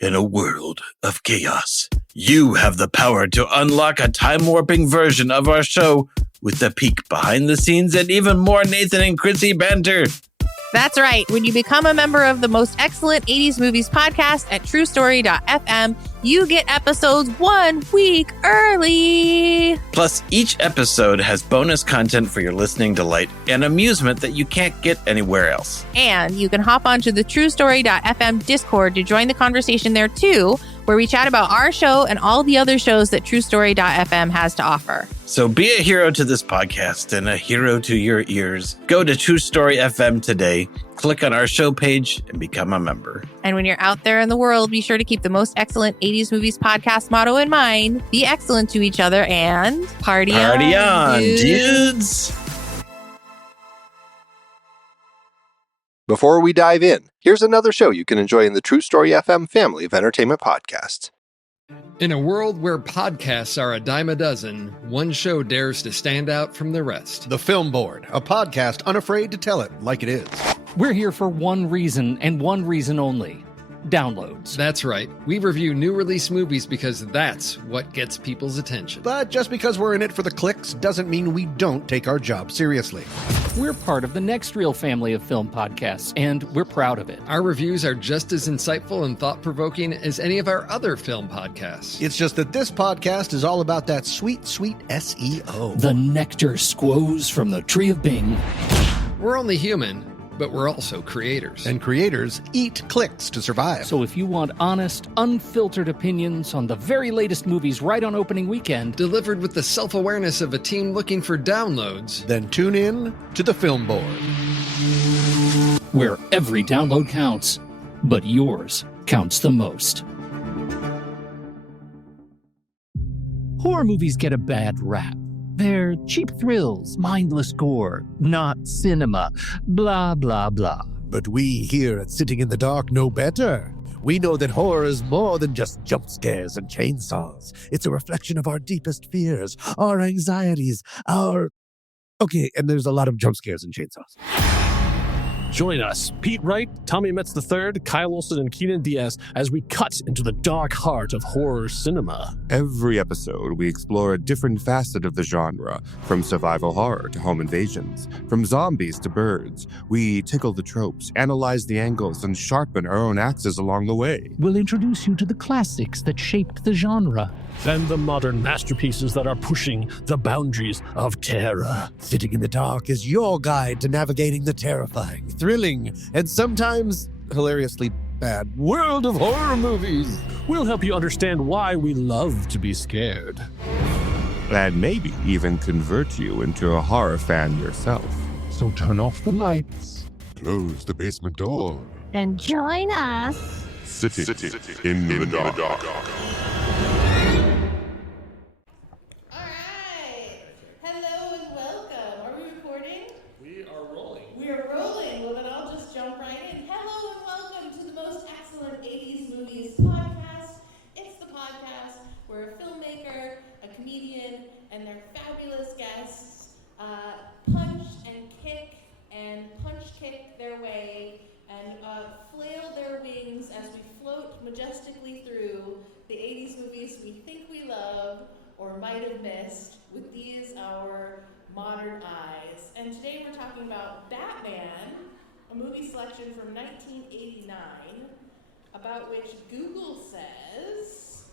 In a world of chaos, you have the power to unlock a time-warping version of our show with a peek behind the scenes and even more Nathan and Krissy banter. That's right. When you become a member of the most excellent 80s movies podcast at truestory.fm, you get episodes 1 week early. Plus, each episode has bonus content for your listening delight and amusement that you can't get anywhere else. And you can hop onto the truestory.fm Discord to join the conversation there too, where we chat about our show and all the other shows that truestory.fm has to offer. So be a hero to this podcast and a hero to your ears. Go to True Story FM today, click on our show page, and become a member. And when you're out there in the world, be sure to keep the most excellent 80s movies podcast motto in mind. Be excellent to each other and party on, dudes. Before we dive in, here's another show you can enjoy in the True Story FM family of entertainment podcasts. In a world where podcasts are a dime a dozen, one show dares to stand out from the rest. The Film Board, a podcast unafraid to tell it like it is. We're here for one reason and one reason only. Downloads. That's right. We review new release movies because that's what gets people's attention. But just because we're in it for the clicks doesn't mean we don't take our job seriously. We're part of the Next Reel family of film podcasts, and we're proud of it. Our reviews are just as insightful and thought-provoking as any of our other film podcasts. It's just that this podcast is all about that sweet, sweet SEO. The nectar squoze from the tree of Bing. We're only human, but we're also creators. And creators eat clicks to survive. So if you want honest, unfiltered opinions on the very latest movies right on opening weekend, delivered with the self-awareness of a team looking for downloads, then tune in to the Film Board, where every download counts, but yours counts the most. Horror movies get a bad rap. They're cheap thrills, mindless gore, not cinema, blah, blah, blah. But we here at Sitting in the Dark know better. We know that horror is more than just jump scares and chainsaws. It's a reflection of our deepest fears, our anxieties, Okay, and there's a lot of jump scares and chainsaws. Join us, Pete Wright, Tommy Metz III, Kyle Olson, and Keenan Diaz, as we cut into the dark heart of horror cinema. Every episode, we explore a different facet of the genre, from survival horror to home invasions, from zombies to birds. We tickle the tropes, analyze the angles, and sharpen our own axes along the way. We'll introduce you to the classics that shaped the genre. And the modern masterpieces that are pushing the boundaries of terror. Sitting in the Dark is your guide to navigating the terrifying, thrilling, and sometimes hilariously bad world of horror movies. We'll help you understand why we love to be scared. And maybe even convert you into a horror fan yourself. So turn off the lights, close the basement door, and join us. Sitting in the dark. And their fabulous guests punch kick their way and flail their wings as we float majestically through the 80s movies we think we love or might have missed with these our modern eyes. And today we're talking about Batman, a movie selection from 1989, about which Google says...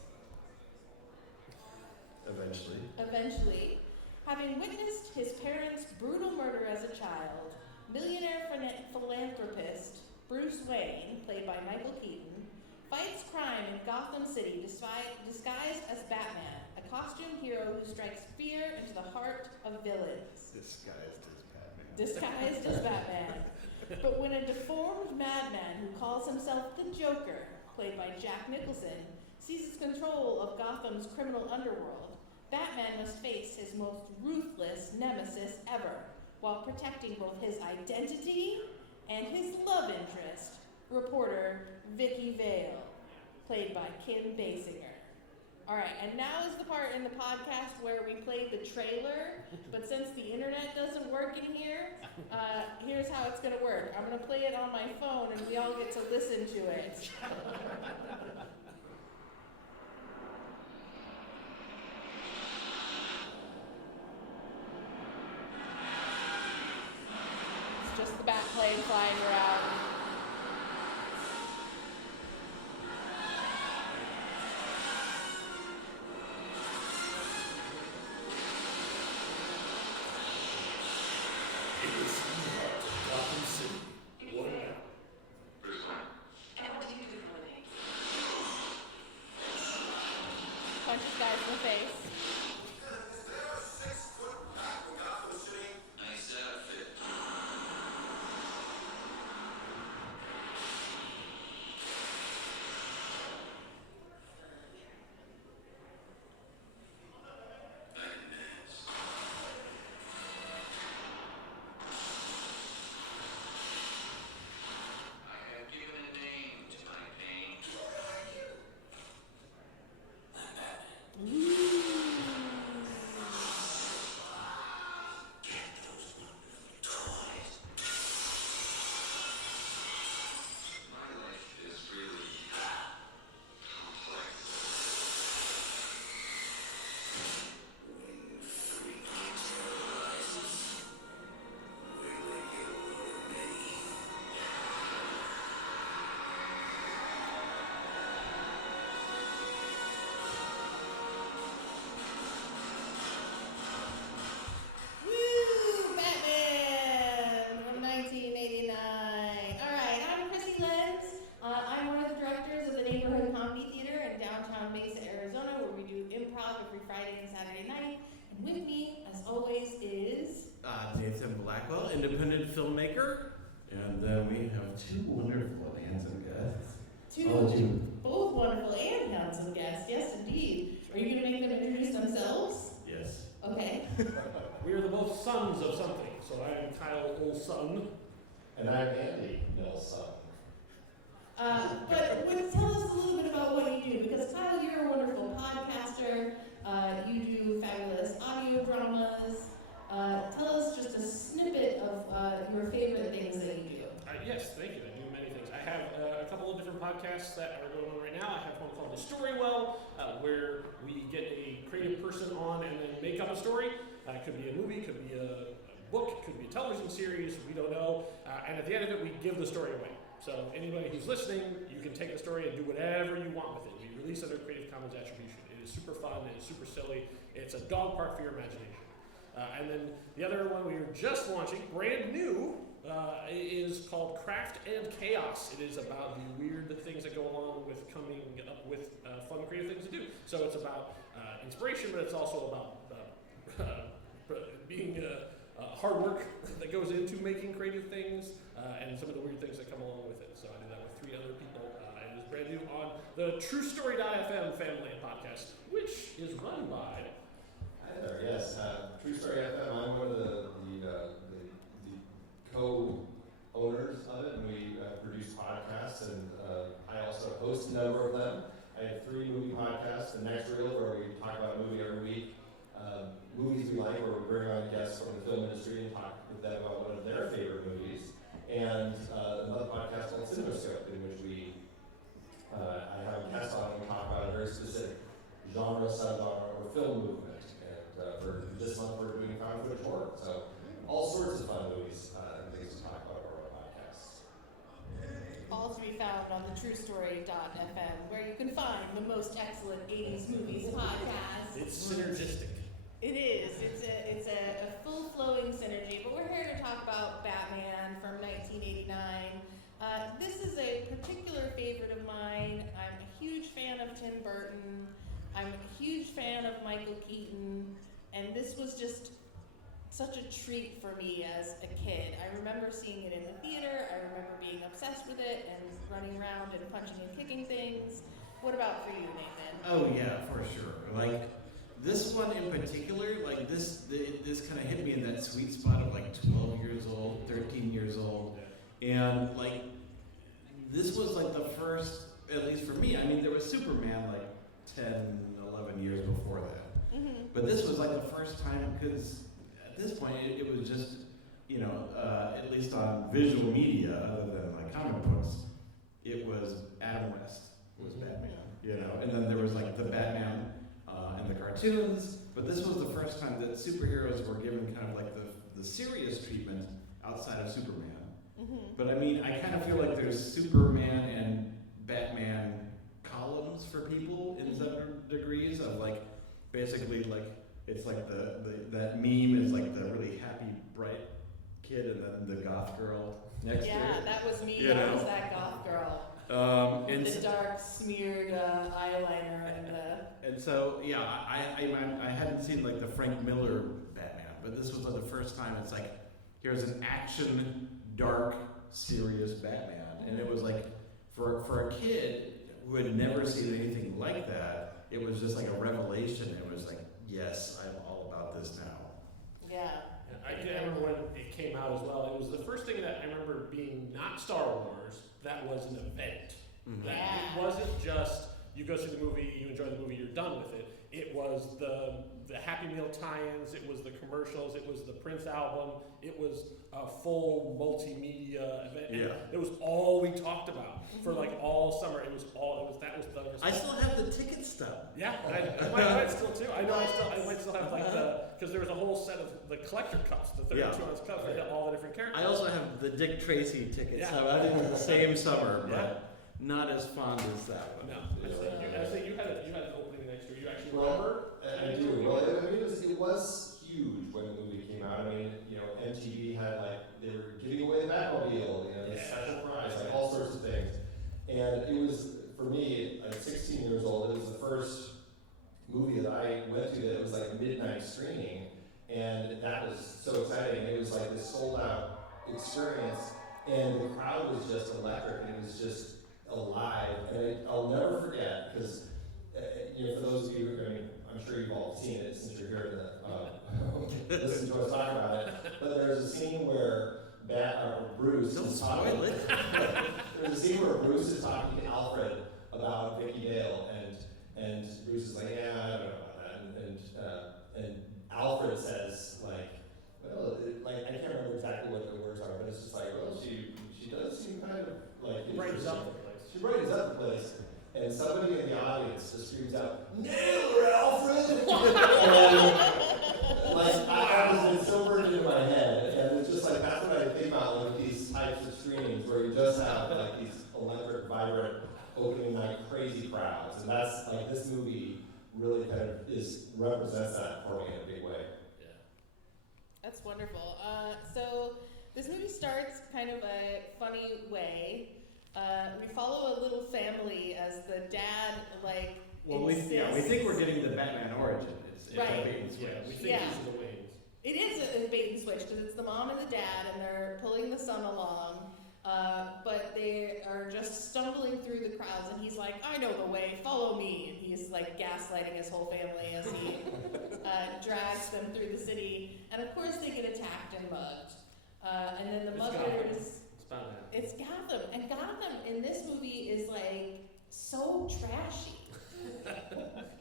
Eventually, having witnessed his parents' brutal murder as a child, millionaire philanthropist Bruce Wayne, played by Michael Keaton, fights crime in Gotham City disguised as Batman, a costume hero who strikes fear into the heart of villains. Disguised as Batman. But when a deformed madman who calls himself the Joker, played by Jack Nicholson, seizes control of Gotham's criminal underworld, Batman must face his most ruthless nemesis ever, while protecting both his identity and his love interest, reporter Vicky Vale, played by Kim Basinger. All right, and now is the part in the podcast where we play the trailer, but since the internet doesn't work in here, here's how it's going to work. I'm going to play it on my phone, and we all get to listen to it. plane flying around. Gotham City. What now? Punches guys in the face. Woo! Batman from 1989. All right, I'm Krissy Lenz. I'm one of the directors of the Neighborhood Comedy Theater in downtown Mesa, Arizona, where we do improv every Friday and Saturday night. And with me, as always, is Nathan Blackwell, independent filmmaker. And then we have two wonderful and handsome guests. two both wonderful and handsome guests. Yes, indeed. Are you going to make them introduce themselves? Yes. Okay. We are the both sons of something. So I am Kyle Olson. And I'm Andy Nicholson. But tell us a little bit about what you do, because Kyle, you're a wonderful podcaster. You do fabulous audio dramas. Tell us just a snippet of your favorite things that you do. Yes, thank you. I do many things. I have a couple of different podcasts that are going on right now. I have one called The Storywell, where we get a creative person on and then make up a story. It could be a movie, could be a book, could be a television series, we don't know. And at the end of it, we give the story away. So anybody who's listening, you can take the story and do whatever you want with it. We release under Creative Commons Attribution. It is super fun, it is super silly. It's a dog park for your imagination. And then the other one we are just launching, brand new, is called Craft and Chaos. It is about the weird things that go along with coming up with fun, creative things to do. So it's about inspiration, but it's also about being hard work that goes into making creative things and some of the weird things that come along with it. So I do that with 3 other people. It is brand new on the TrueStory.fm family of podcasts, which is run by... Hi there, yes. True Story FM, I'm one of the co-owners of it, and we produce podcasts, and I also host a number of them. I have 3 movie podcasts, The Next Reel, where we talk about a movie every week, movies we like, where we bring on guests from the film industry and talk with them about one of their favorite movies, and another podcast called CinemaScope, in which I have a guest on and talk about a very specific genre, subgenre, or film movement. For this month, we're doing found footage horror. So, all sorts of fun movies and things to talk about over our podcasts. All to be found on the TrueStory.fm, where you can find the most excellent 80s movies podcast. It's synergistic. It is. It's a full-flowing synergy. But we're here to talk about Batman from 1989. This is a particular favorite of mine. I'm a huge fan of Tim Burton. I'm a huge fan of Michael Keaton, and this was just such a treat for me as a kid. I remember seeing it in the theater, I remember being obsessed with it and running around and punching and kicking things. What about for you, Nathan? Oh yeah, for sure. Like this one in particular, like this kind of hit me in that sweet spot of like 12 years old, 13 years old, and like this was like the first, at least for me. I mean, there was Superman like 10, 11 years before that. Mm-hmm. But this was like the first time, because at this point it was just, you know, at least on visual media, other than like comic books, it was Adam West was Batman, you know, and then there was like the Batman and the cartoons, but this was the first time that superheroes were given kind of like the serious treatment outside of Superman. But I mean, I kind of feel like there's Superman and Batman columns for people in some degrees of like, basically like, it's like that meme is like the really happy, bright kid and then the goth girl next to it. Yeah, that was me. You That know? was that goth girl. And The dark smeared eyeliner and the. And so, yeah, I hadn't seen like the Frank Miller Batman, but this was like the first time it's like, here's an action, dark, serious Batman. And it was like, for a kid who had never seen anything like that, it was just like a revelation. It was like, yes, I'm all about this now. Yeah. I remember when it came out as well. It was the first thing that I remember being not Star Wars, that was an event. That it wasn't just you go see the movie, you enjoy the movie, you're done with it. It was the Happy Meal tie-ins, it was the commercials, it was the Prince album, it was a full multimedia event. Yeah. It was all we talked about for like all summer. That was the. I still have the ticket stub. Yeah, I might still too. I know I might still have like because there was a whole set of the collector cups, the 32-ounce cups that had all the different characters. I also have the Dick Tracy tickets. Yeah. So I think it was the same summer, but not as fond as that one. No, I say you had an opening next year. You actually Well, remember? I do. Well, I mean, it was huge when the movie came out. I mean, you know, MTV had like, they were giving away the Batmobile, you know, the special prize, like all sorts of things. And it was, for me, at 16 years old, it was the first movie that I went to that was like a midnight screening. And that was so exciting. It was like this sold out experience. And the crowd was just electric, and it was just alive. And I'll never forget, because you know, for those of you, I mean, I'm sure you've all seen it since you're here to listen to us talk about it. But there's a scene where Bruce is talking. There's a scene where Bruce is talking to Alfred about Vicky Dale, and Bruce is like, yeah, I don't know about that, and Alfred says like, well, like I can't remember exactly what the words are, but it's just like, well, she does seem kind of like brightens up the place. She brightens up the place. And somebody in the audience just screams out, "Nail her, Alfred!" And like that was been so burned into my head, and it's just like that's what I think about with these types of screenings where you just have like these electric, vibrant, opening night crazy crowds, and that's like this movie really kind of represents that for me in a big way. Yeah, that's wonderful. So this movie starts kind of a funny way. We follow a little family as the dad, like, insists. We think we're getting the Batman origin. It's a bait and switch. We think these are the Waynes. It is a bait and switch because it's the mom and the dad, and they're pulling the son along, but they are just stumbling through the crowds, and he's like, "I know the way, follow me." And he's like gaslighting his whole family as he drags them through the city, and of course they get attacked and mugged, and then the muggers. It's Gotham, and Gotham in this movie is like so trashy.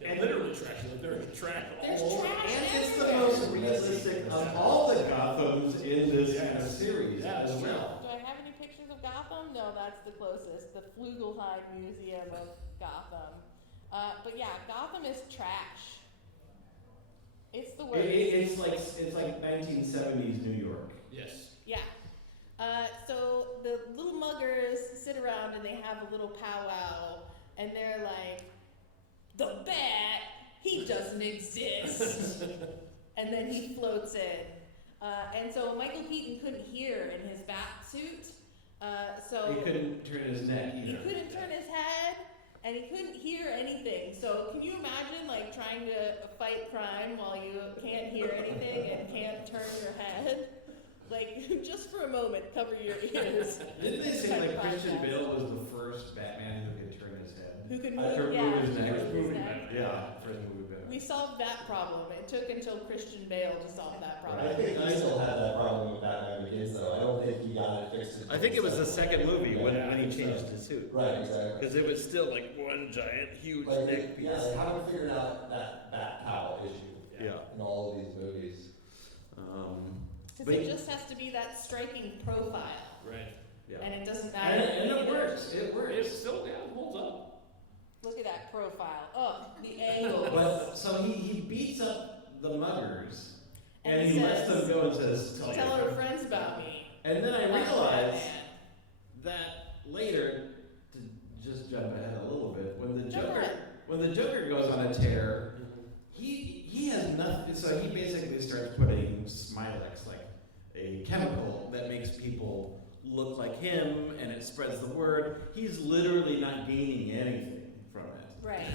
And literally trashy. Like there's trash. There's trash And it's the everywhere. most realistic of all the Gothams in this kind of series as well. Do I have any pictures of Gotham? No, that's the closest. The Flugelheim Museum of Gotham. But yeah, Gotham is trash. It's the worst. It's like 1970s New York. Yes. Yeah. So the little muggers sit around and they have a little powwow, and they're like, "The Bat, he doesn't exist." And then he floats in. And so Michael Keaton couldn't hear in his bat suit. So He couldn't turn his neck either. He couldn't turn his head, and he couldn't hear anything. So can you imagine like trying to fight crime while you can't hear anything and can't turn your head? Like, just for a moment, cover your ears. Didn't they say like Christian Bale was the first Batman who could turn his head? Who could move his neck? First movie neck. Yeah, first movie Batman. We solved that problem. It took until Christian Bale to solve that problem. I think I still had that problem with Batman Begins, though. I don't think he got it fixed. I think it was the second movie when he changed his suit. Right, exactly. Because it was still like one giant, huge Like, neck piece. yeah, like how do we figure out that bat cowl issue in all of these movies? Because it just has to be that striking profile. Right. Yeah. And it doesn't matter. And it works. It works. It still holds up. Look at that profile. Oh, the angle. But so he beats up the muggers, and he says, lets them go and says, "Tell our friends about me." And then I realized that later, to just jump ahead a little bit, when the Joker goes on a tear, he has nothing. So he basically starts putting Smilex, like a chemical that makes people look like him, and it spreads the word. He's literally not gaining anything from it. Right.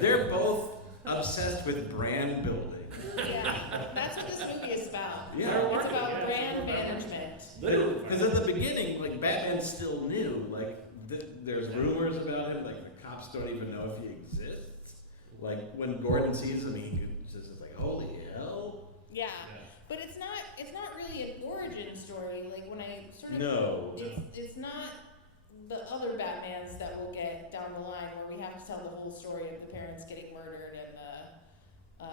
They're both obsessed with brand building. Yeah, that's what this movie is about. Yeah, it's about brand management. Literally, because at the beginning, like Batman's still new. Like there's rumors about him. Like the cops don't even know if he exists. Like when Gordon sees him, he just is like, "Holy hell!" Yeah. But it's not really an origin story. Like when I sort of it's not the other Batmans that we'll get down the line where we have to tell the whole story of the parents getting murdered and the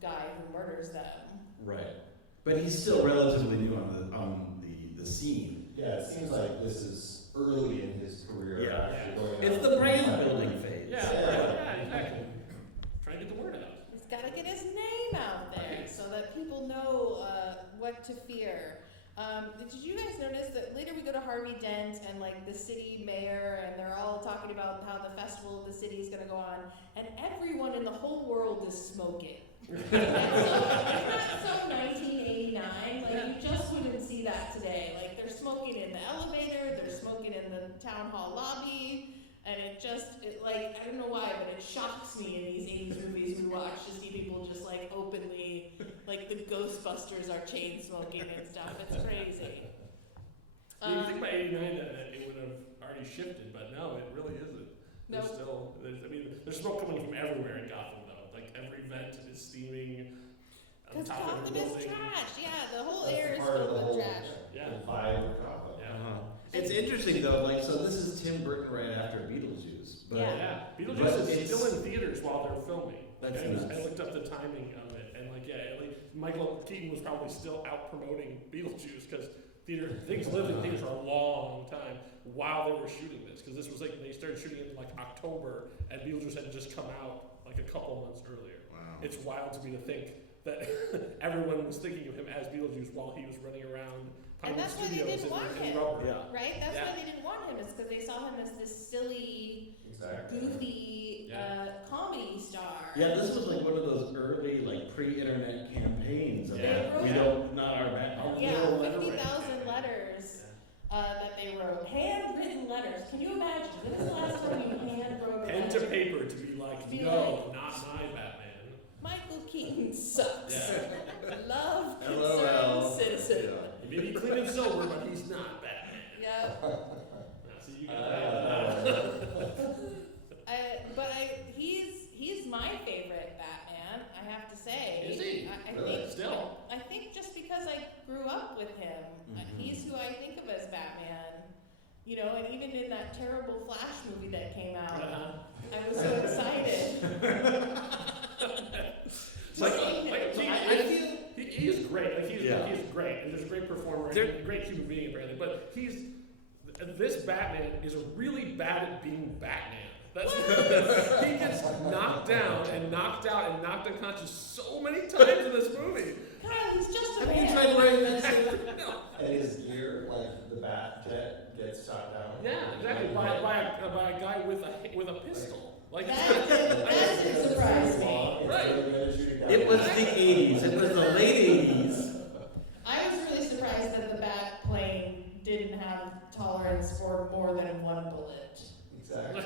guy who murders them. Right. But he's still relatively new on the scene. Yeah, it seems like this is early in his career. Yeah. It's the brand building phase. Yeah, exactly. Trying to get the word out. He's got to get his name out there so that people know what to fear. Did you guys notice that later we go to Harvey Dent and like the city mayor and they're all talking about how the festival of the city is going to go on and everyone in the whole world is smoking. Isn't that so 1989? Like you just wouldn't see that today. Like they're smoking in the elevator, they're smoking in the town hall lobby. And I don't know why, but it shocks me in these 80s movies we watch to see people just like openly, like the Ghostbusters are chain smoking and stuff. It's crazy. You think by 89 that it would have already shifted, but no, it really isn't. There's smoke coming from everywhere in Gotham though. Like every vent is steaming. Because Gotham is trash. Yeah, the whole air is filled with trash. Yeah. The vibe of Gotham. It's interesting though, like so this is Tim Burton right after Beetlejuice. But Beetlejuice is still in theaters while they're filming. I looked up the timing of it, and Michael Keaton was probably still out promoting Beetlejuice because things lived in theaters for a long time while they were shooting this. Because this was like they started shooting in like October, and Beetlejuice had just come out like a couple months earlier. Wow. It's wild to me to think that everyone was thinking of him as Beetlejuice while he was running around. And that's why they didn't want him, right? That's why they didn't want him, is because they saw him as this silly, goofy comedy star. Yeah, this was like one of those early, like pre-internet campaigns. Of not our Batman. Yeah, 50,000 letters that they wrote, handwritten letters. Can you imagine? When was the last time you hand wrote a letter? Pen to paper to be like, no, not my Batman. Michael Keaton sucks. Yeah. Love concerned citizen. He may be clean and sober, but he's not Batman. Yep. So you got that. He's my favorite Batman, I have to say. Is he? I think just because I grew up with him, he's who I think of as Batman. You know, and even in that terrible Flash movie that came out, I was so excited. He is great. Like he's great, and there's a great performer, and a great human being, apparently. But this Batman is really bad at being Batman. He gets knocked down and knocked out and knocked unconscious so many times in this movie. Kyle, he's just a Have man. you tried wearing that? No. And his gear, like the bat jet, gets shot down. Yeah, exactly. By a guy with a pistol. Like that didn't surprise me. Right. It was the 80s. It was the late 80s. I was really surprised that the bat plane didn't have tolerance for more than one bullet. Exactly.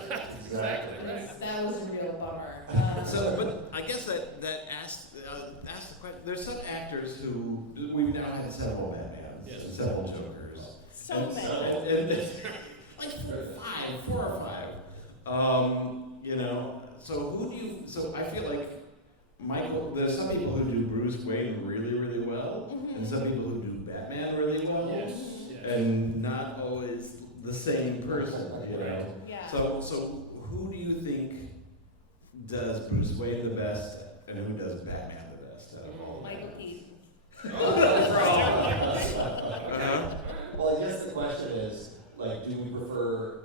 That was a real bummer. But I guess that asks the question. There's some actors who we've now had several Batmans, several Jokers. So many. And like 4 or 5. You know, so I feel like there's some people who do Bruce Wayne really, really well, and some people who do Batman really well, and not always the same person, you know? Yeah. So who do you think does Bruce Wayne the best, and who does Batman the best out of all? Michael Keaton. Well, I guess the question is, like, do we prefer,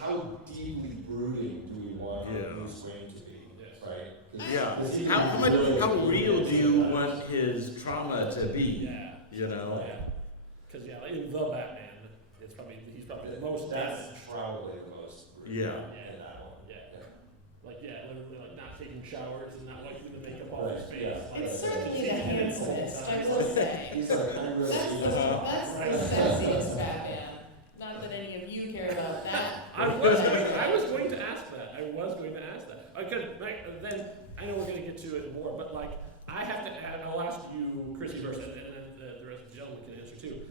how deeply brooding do we want Bruce Wayne to be, right? Yeah. How real do you want his trauma to be? Yeah. You know? Because in the Batman, he's probably the most. That's probably the most. Yeah. In that one. Literally like not taking showers and not wiping the makeup off his face. Yeah. Like, It's certainly the handsomest, I will say. He's like, That's the sexiest Batman. Not that any of you care about that. I was going to ask that. Because then I know we're going to get to it more, but like I have to add. I'll ask you, Krissy, first, and then the rest of the gentlemen can answer too.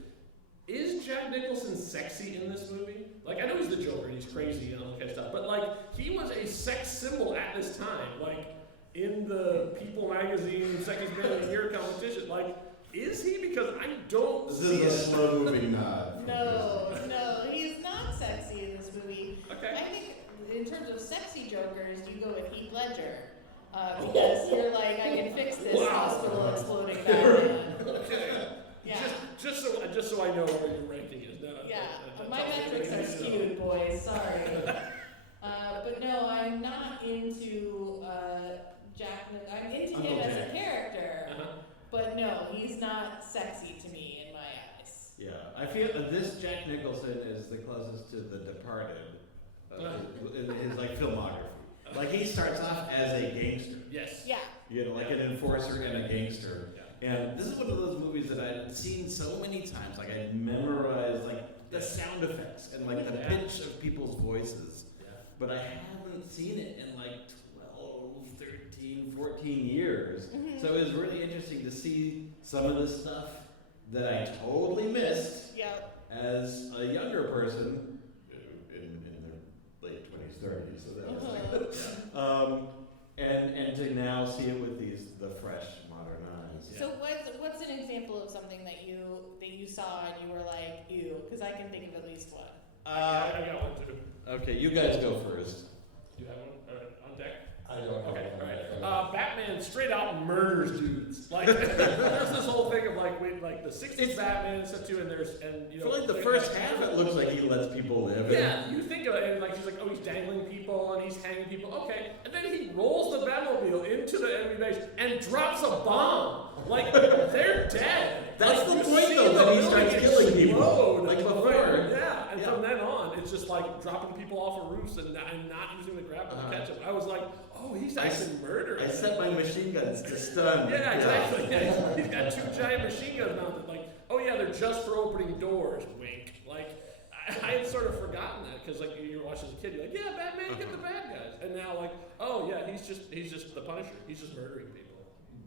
Is Jack Nicholson sexy in this movie? Like I know he's the Joker and he's crazy and all that kind of stuff, but like he was a sex symbol at this time. Like in the People magazine Sexiest Man of the Year competition. Like is he? Because I don't see it. This is a slow moving nod. No, he's not sexy in this movie. Okay. I think in terms of sexy Jokers, you go with Heath Ledger. Because you're like, I can fix this hospital exploding Batman. Okay. Yeah. Just so I know where your ranking is. No, Yeah. My metrics are skewed, boys. Sorry. But no, I'm not into Jack. I'm into him as a character. But no, he's not sexy to me in my eyes. Yeah, I feel that this Jack Nicholson is the closest to The Departed in his like filmography. Like he starts off as a gangster. Yes. Yeah. You know, like an enforcer and a gangster. And this is one of those movies that I'd seen so many times. Like I memorized like the sound effects and like the pitch of people's voices. But I haven't seen it in like 12, 13, 14 years. Mm-hmm. So it was really interesting to see some of the stuff that I totally missed as a younger person in their late 20s, 30s. So that was and to now see it with the fresh modern eyes. So what's an example of something that you saw and you were like, ew? Because I can think of at least one. I got one too. Okay, you guys go first. Do you have one on deck? I don't. Okay, all right. Batman straight out murders dudes. Like there's this whole thing of like the '60s Batman and stuff too, and you know. For like the first half, it looks like he lets people live. Yeah, you think of it, and like he's like, oh, he's dangling people and he's hanging people. Okay, and then he rolls the Batmobile into the enemy base and drops a bomb. Like they're dead. That's like, the point though, that he starts killing people. Like before. Yeah, and from then on, it's just like dropping people off of roofs and not using the grapple to catch them. I was like, oh, he's actually murdering. I set my machine guns to stun. Yeah, exactly. Yeah. He's got 2 giant machine guns mounted. Like, oh yeah, they're just for opening doors. Wink. Like, I had sort of forgotten that because like you were watching as a kid, you're like, yeah, Batman, get the bad guys, and now like, oh yeah, he's just the Punisher. He's just murdering people.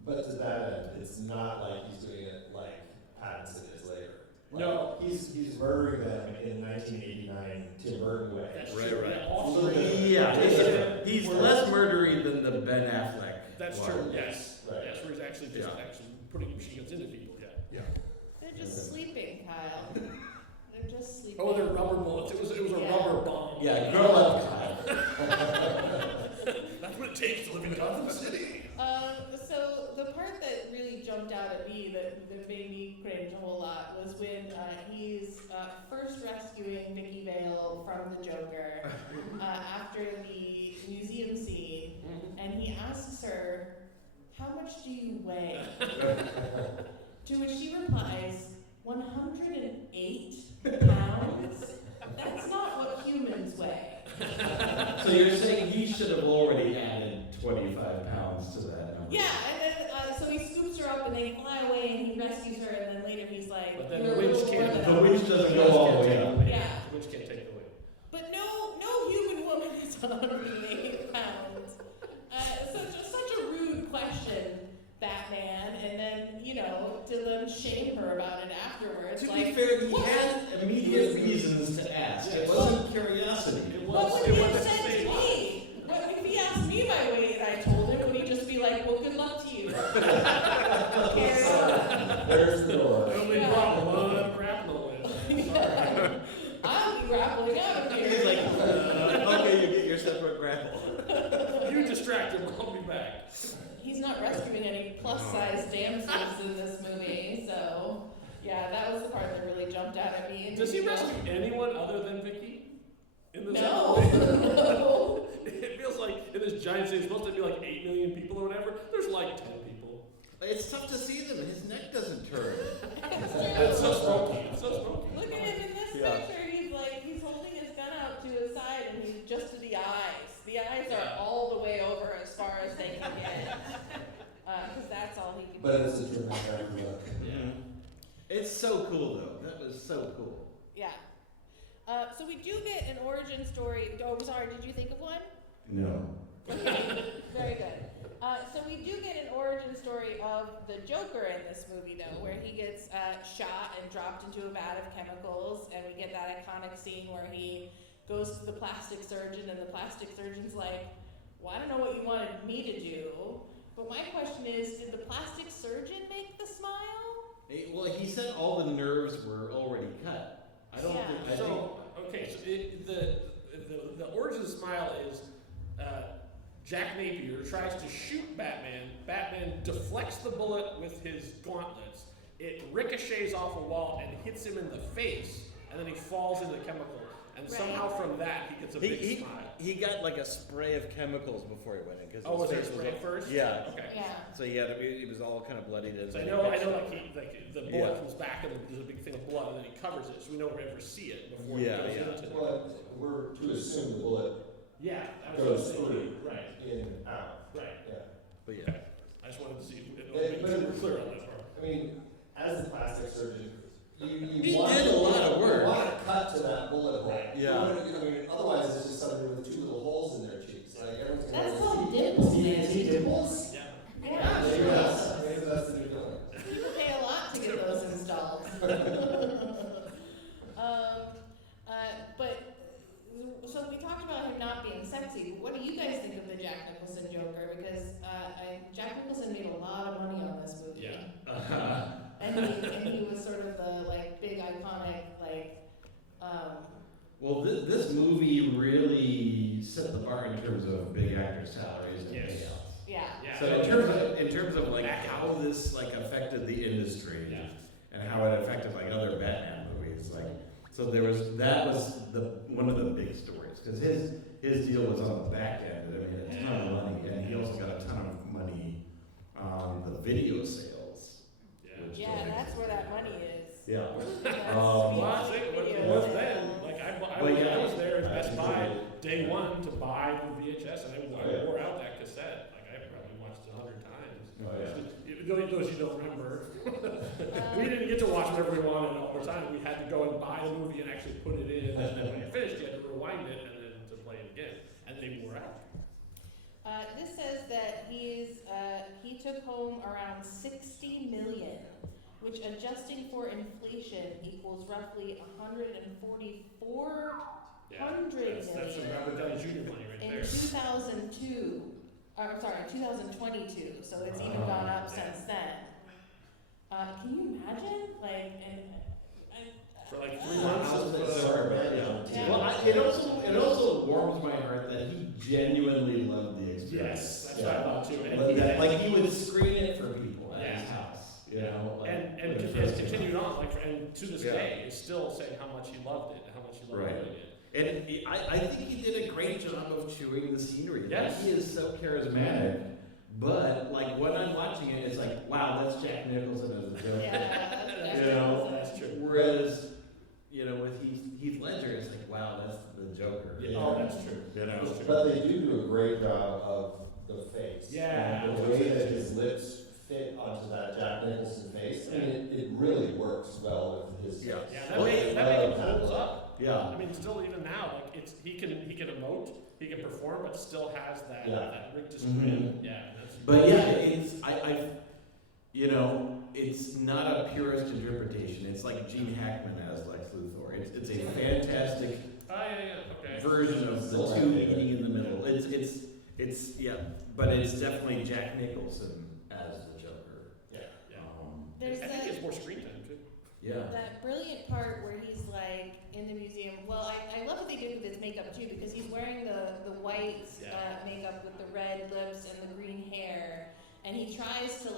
But to that end, it's not like he's doing it like Pattinson is later. Like, no, he's murdering them in 1989 Tim Burton way. That's right, true. right. Also, He's less murdery than the Ben Affleck. That's one. true. Yes. Right. Yes, where he's actually just putting machine guns into people. Yeah. They're just sleeping, Kyle. They're just sleeping. Oh, they're rubber bullets. It was a rubber bomb. Yeah, grow up, Kyle. That's what it takes to live in Gotham City. So the part that really jumped out at me that made me cringe a whole lot was when he's first rescuing Vicky Vale from the Joker after the museum scene, and he asks her, "How much do you weigh?" To which she replies, 108 pounds? That's not what humans weigh. So you're saying he should have already added 25 pounds to that number? Yeah, and then so he scoops her up and they fly away and he rescues her, and then later he's like, but then "You're the winch a little more can't. than The winch doesn't go all the way up. Yeah. The winch can't take the weight. But no human woman is 108 pounds. Such a rude question, Batman, and then, to then shame her about it afterwards. To like, be fair, he had immediate reasons to ask. It wasn't curiosity. What would he have said to me? What if he asked me my weight and I told him? Would he just be like, "Well, good luck to you"? Carry on. There's the door. I only brought one grapple in. I'll be grappling out of here. He's like, okay, you get your separate grapple. You distract him, I'll be back. He's not rescuing any plus-size damsels in this movie, so yeah, that was the part that really jumped out at me. Does he rescue anyone other than Vicky? In this No. No. It feels like in this giant city, it's supposed to be like 8 million people or whatever. There's like 10 people. It's tough to see them. His neck doesn't turn. It's so smoky. It's so smoky. picture, he's holding his gun out to his side, and he's just to the eyes. The eyes are all the way over as far as they can get, because that's all he can do. But it's a dramatic look. Yeah. It's so cool, though. That was so cool. Yeah. So we do get an origin story. Oh, sorry, did you think of one? No. Okay, very good. So we do get an origin story of the Joker in this movie, though, where he gets shot and dropped into a vat of chemicals, and we get that iconic scene where he goes to the plastic surgeon, and the plastic surgeon's like, well, I don't know what you wanted me to do, but my question is, did the plastic surgeon make the smile? Well, he said all the nerves were already cut. I don't think. The origin smile is Jack Napier tries to shoot Batman. Batman deflects the bullet with his gauntlets. It ricochets off a wall and hits him in the face, and then he falls into the chemical. And somehow from that he gets a big smile. He got like a spray of chemicals before he went in. Oh, was there a spray first? Yeah. Okay. Yeah. So he was all kind of bloodied. So I know the bullet comes back and there's a big thing of blood, and then he covers it, so we don't ever see it before he goes into it. Well, we're to assume the bullet goes through, right, in and out. Right. Yeah. But yeah. Okay. I just wanted to see if we're clear on that part. I mean, as a plastic surgeon, he did a lot of work. You want to cut to that bullet hole. Yeah. I mean, otherwise it's just somebody with two little holes in their cheeks. Like everyone's gonna That's called dimples, man. dimples. Yeah. Yeah. Maybe that's the new feeling. People pay a lot to get those installed. So we talked about him not being sexy. What do you guys think of the Jack Nicholson Joker? Because Jack Nicholson made a lot of money on this movie. Yeah. And he was sort of the big iconic Well, this movie really set the bar in terms of big actor salaries and payouts. Yeah. So in terms of how this affected the industry and how it affected other Batman movies, so that was one of the big stories because his deal was on the back end. I mean, a ton of money, and he also got a ton of money on the video sales. Yeah, that's where that money is. Yeah. It was then. I was there at Best Buy day one to buy the VHS, and I wore out that cassette. I probably watched it 100 times. Oh, yeah. Those you don't remember. We didn't get to watch whatever we wanted all the time. We had to go and buy the movie and actually put it in, and then when you finished, you had to rewind it and then to play it again. And they wore out. This says that he took home around $60 million, which adjusting for inflation equals roughly $144 million. That's some Robert Downey Jr. money right there. In 2022. So it's even gone up since then. Can you imagine? For 3 months. Well, it also warms my heart that he genuinely loved the experience. Yes, that's what I thought too. And he would screen it for people at his house. And has continued on, and to this day is still saying how much he loved it, how much he loved doing it. And I think he did a great job of chewing the scenery. Yes. He is so charismatic, but when I'm watching it, it's wow, that's Jack Nicholson as a Joker. Yeah, that's true. Whereas, with Heath Ledger, it's wow, that's the Joker. Yeah. Oh, that's true. That's true. But they do a great job of the face. Yeah. And the way that his lips fit onto that Jack Nicholson face. I mean, it really works well with his face. Yeah, that makeup holds up. Yeah. I mean, still even now, he can emote, he can perform, but still has that rictus grin. Yeah. But it's it's not a purist interpretation. It's like Gene Hackman as Lex Luthor. It's a fantastic version of the two meeting in the middle. It's but it's definitely Jack Nicholson as the Joker. I think he has more screen time too. Yeah. That brilliant part where he's in the museum. Well, I love what they did with his makeup too, because he's wearing the white makeup with the red lips and the green hair, and he tries to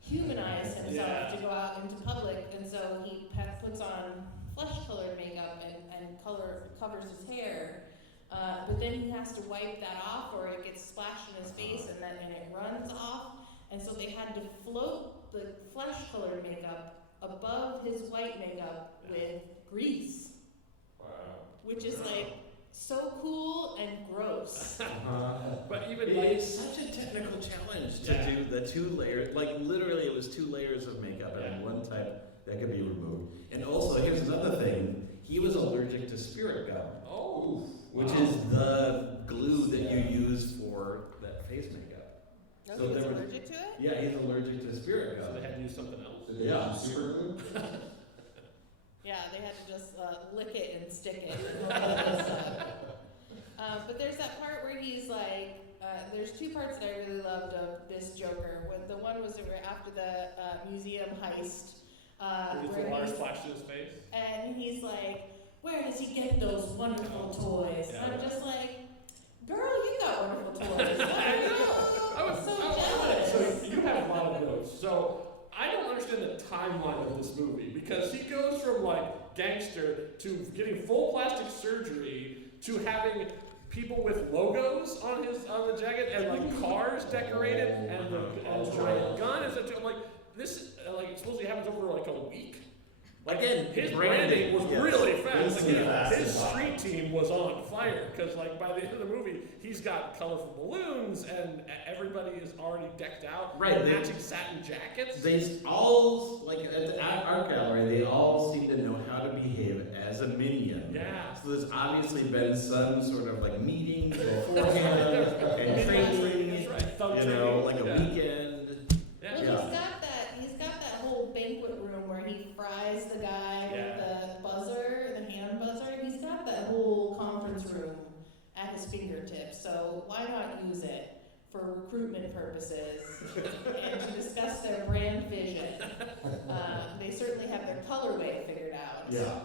humanize himself to go out into public, and so he puts on flesh-colored makeup and covers his hair. But then he has to wipe that off, or it gets splashed in his face, and it runs off. And so they had to float the flesh-colored makeup above his white makeup with grease, Wow. which is like so cool and gross. But even it's such a technical challenge to do the 2 layers. Like literally, it was 2 layers of makeup and one type that could be removed. And also, here's another thing: he was allergic to spirit gum. Oh, which is the glue that you use for that face makeup. So he was allergic to it? Yeah, he's allergic to spirit gum. So they had to use something else. Did they use super glue? Yeah, they had to just lick it and stick it. But there's that part where he's like, there's 2 parts that I really loved of this Joker. When the one was after the museum heist. Where the water splashed in his face. And he's like, where does he get those wonderful toys? Yeah. And I'm just like, girl, you got wonderful toys. I know. I was so jealous. jealous. So you have a lot of notes. So I don't understand the timeline of this movie because he goes from like gangster to getting full plastic surgery to having people with logos on the jacket and like cars decorated and a giant gun. I'm like, this like supposedly happens over like a week. Again, his branding was really fast. Really Again, fast his and street team was on fire because, like, by the end of the movie, he's got colorful balloons and everybody is already decked out. Right, with matching satin jackets. They all, like at the art gallery, they all seem to know how to behave as a minion. Yeah. So there's obviously been some sort of like meeting beforehand and training. That's right. You know, like a weekend. Well, he's got that whole banquet room where he fries the guy with the buzzer, the hand buzzer. He's got that whole conference room at his fingertips. So why not use it for recruitment purposes and to discuss their brand vision? They certainly have their colorway figured out. Yeah.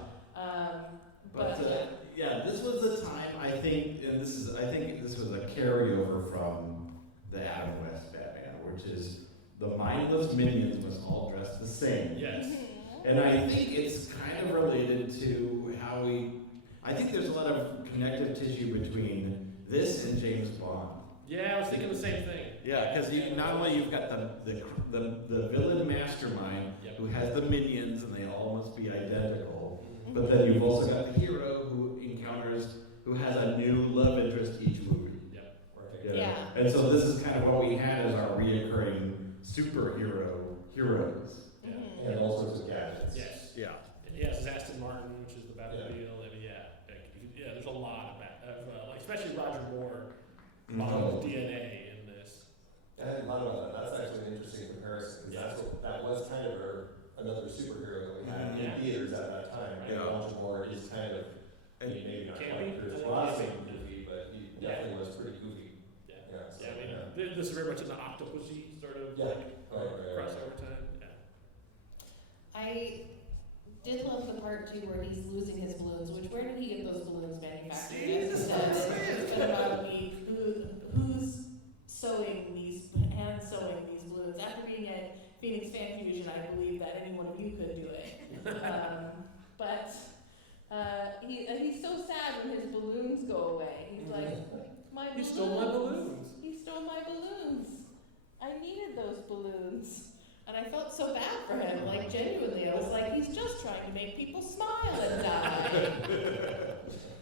Yeah, this was the time I think, and I think this was a carryover from the Adam West Batman, which is the mindless minions must all dress the same. Yes. And I think it's kind of related to how I think there's a lot of connective tissue between this and James Bond. Yeah, I was thinking the same thing. Yeah, because not only you've got the villain mastermind who has the minions and they all must be identical, but then you've also got the hero who has a new love interest each movie. Yeah. And so this is kind of what we had as our reoccurring superhero heroes. Yeah. And all sorts of gadgets. Yes. Yeah. And he has his Aston Martin, which is the Batmobile. I mean, there's a lot of like especially Roger Moore Bond's DNA in this. And a lot of that's actually an interesting comparison because that was kind of another superhero that we had in theaters at that time. Right? Yeah. Roger Moore is kind of maybe not Campy? quite Chris Rossing goofy, but he definitely was pretty goofy. This is very much an octopusy sort of crossover time. Yeah. I did love the part too where he's losing his balloons. Where did he get those balloons manufactured? It's been about a week. Who's hand sewing these balloons? After being at Phoenix Fan Fusion, I believe that any one of you could do it. But he's so sad when his balloons go away. He's like, my balloons. He stole my balloons. He stole my balloons. I needed those balloons. And I felt so bad for him, like genuinely. I was like, he's just trying to make people smile and die.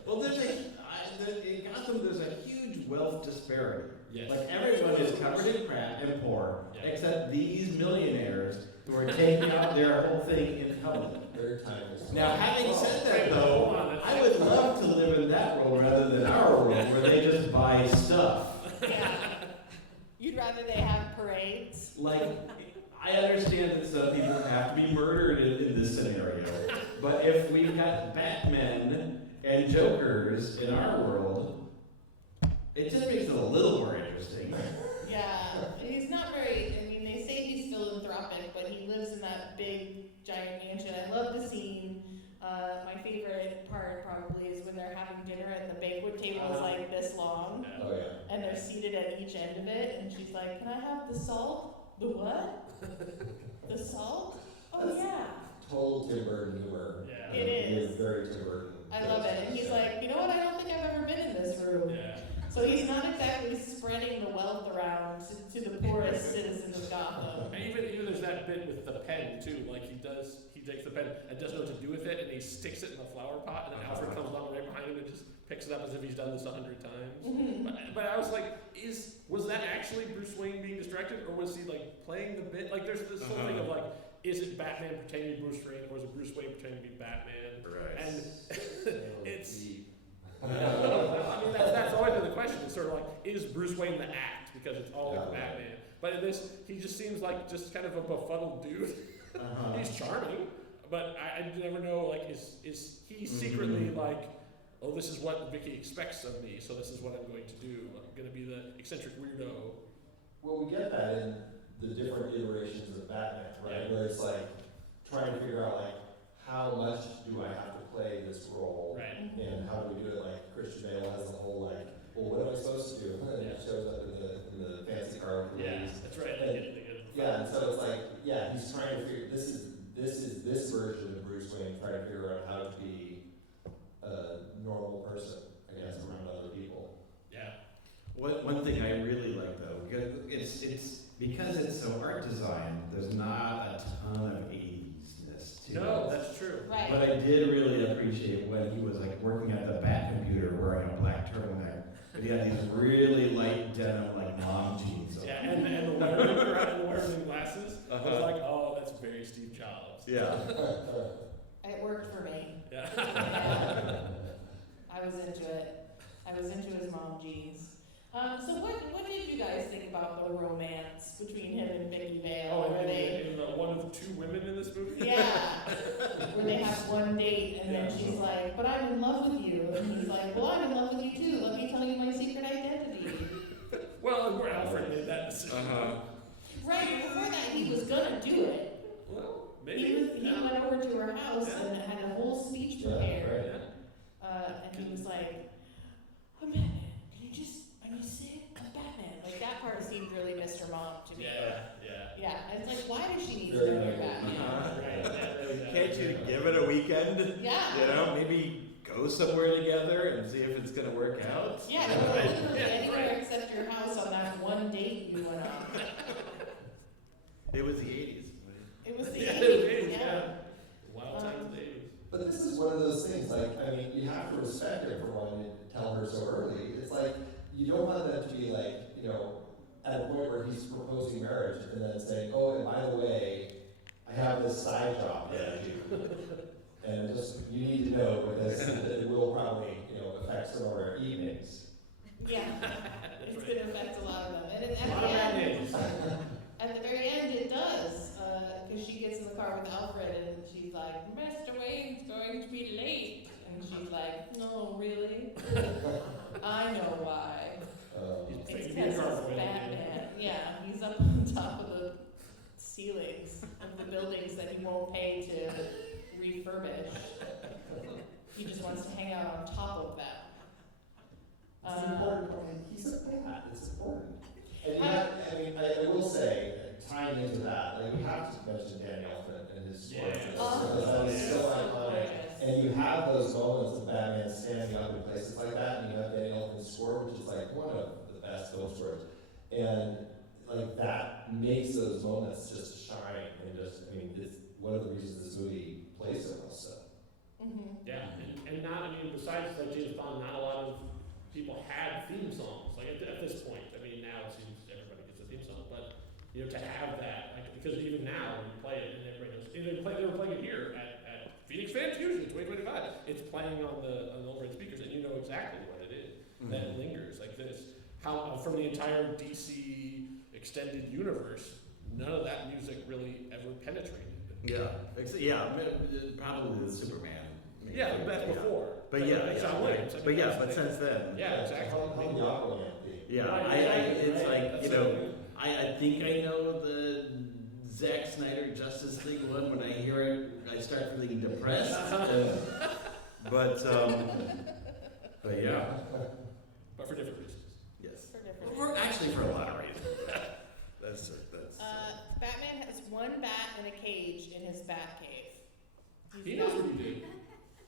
Well, in Gotham, there's a huge wealth disparity. Yes. Like everyone is covered in crap and poor, except these millionaires who are taking out their whole thing in public. Their time is Now, having said that, though, I would love to live in that world rather than our world, where they just buy stuff. Yeah. You'd rather they have parades? Like, I understand that some people have to be murdered in this scenario, but if we've got Batmen and Jokers in our world, it just makes it a little more interesting. Yeah, he's not very, they say he's philanthropic, but he lives in that big, giant mansion. I love the scene. My favorite part probably is when they're having dinner and the banquet table is like this long. Oh, yeah. And they're seated at each end of it, and she's like, can I have the salt? The what? The salt? Oh, That's yeah. Total Tim Burton humor. Yeah. It is. Very Tim Burton. I love it. And he's like, you know what? I don't think I've ever been in this room. Yeah. So he's not exactly spreading the wealth around to the poorest citizens of Gotham. And even there's that bit with the pen too. Like he takes the pen and doesn't know what to do with it, and he sticks it in the flower pot, and then Alfred comes along right behind him and just picks it up as if he's done this 100 times. But I was like, was that actually Bruce Wayne being distracted, or was he like playing the bit? Like there's this whole thing of like, is it Batman pretending to be Bruce Wayne, or is it Bruce Wayne pretending to be Batman? Right. And it's. I mean, that's always been the question. It's sort of like, is Bruce Wayne the act because it's all Batman? But in this, he just seems like just kind of a befuddled dude. He's charming, but I never know. Like, is he secretly like, oh, this is what Vicky expects of me, so this is what I'm going to do. I'm going to be the eccentric weirdo. Well, we get that in the different iterations of Batman, right? Where it's like trying to figure out like, how much do I have to play this role, and how do we do it? Like Christian Bale has the whole like, well, what am I supposed to do? And it shows up in the fancy car with the movies. That's right. And so it's like, he's trying to figure. This is this version of Bruce Wayne trying to figure out how to be a normal person, I guess, around other people. Yeah. One thing I really like though, because it's so art design, there's not a ton of 80s-ness to it. No, that's true. Right. But I did really appreciate when he was like working at the Bat computer wearing a black turtleneck. But he had these really light denim like mom jeans. Yeah, and the wearing glasses. I was like, oh, that's very Steve Jobs. Yeah. It worked for me. Yeah. I was into it. I was into his mom jeans. So what did you guys think about the romance between him and Vicky Vale? Oh, and one of the two women in this movie? Yeah. Where they have one date and then she's like, but I'm in love with you. And he's like, well, I'm in love with you too. Let me tell you my secret identity. Well, where Alfred made that decision. Right, before that he was gonna do it. Well, maybe. He went over to her house and had a whole speech prepared. And he was like, oh, Batman, are you sick? I'm Batman. Like that part seemed really Mr. Mom to me. Yeah, and it's like, why does she need to know you're Batman? Can't you give it a weekend? Yeah. You know, maybe go somewhere together and see if it's going to work out. Yeah, literally anywhere except your house on that one date you went on. It was the 80s. It was the 80s, yeah. Wild times in the 80s. But this is one of those things, like, I mean, you have to respect her for wanting to tell her so early. It's like, you don't want them to be like, you know, at a point where he's proposing marriage and then saying, oh, and by the way, I have this side job that I do. And just, you need to know because it will probably, you know, affect some of our evenings. Yeah, it's going to affect a lot of them. And at the very end it does, because she gets in the car with Alfred and she's like, Mr. Wayne's going to be late. And she's like, no, really? I know why. It's because it's Batman. Yeah, he's up on top of the ceilings of the buildings that he won't pay to refurbish. He just wants to hang out on top of them. It's important. I mean, he's a bat. It's important. And I will say, tying into that, like we have to mention Danny Elfman and his score. That is so iconic. And you have those moments of Batman standing up in places like that, and you have Danny Elfman's score, which is like one of the best film scores. And like that makes those moments just shine and just, I mean, it's one of the reasons this movie plays so well. So. Yeah, and not, I mean, besides like James Bond, not a lot of people had theme songs. Like at this point, I mean, now it seems everybody gets a theme song, but you know, to have that, like, because even now when you play it, and everybody knows, they were playing it here at Phoenix Fan Fusion 2025. It's playing on the overhead speakers, and you know exactly what it is that lingers. Like this, how from the entire DC extended universe, none of that music really ever penetrated. Yeah, probably the Superman. Yeah, that's before. But but since then. Yeah, exactly. It's like, you know, I think I know the Zack Snyder Justice League one. When I hear it, I start feeling depressed. But yeah. But for different reasons. Yes. For different reasons. For a lot of reasons. That's Batman has one bat in a cage in his bat cave. He knows what he did.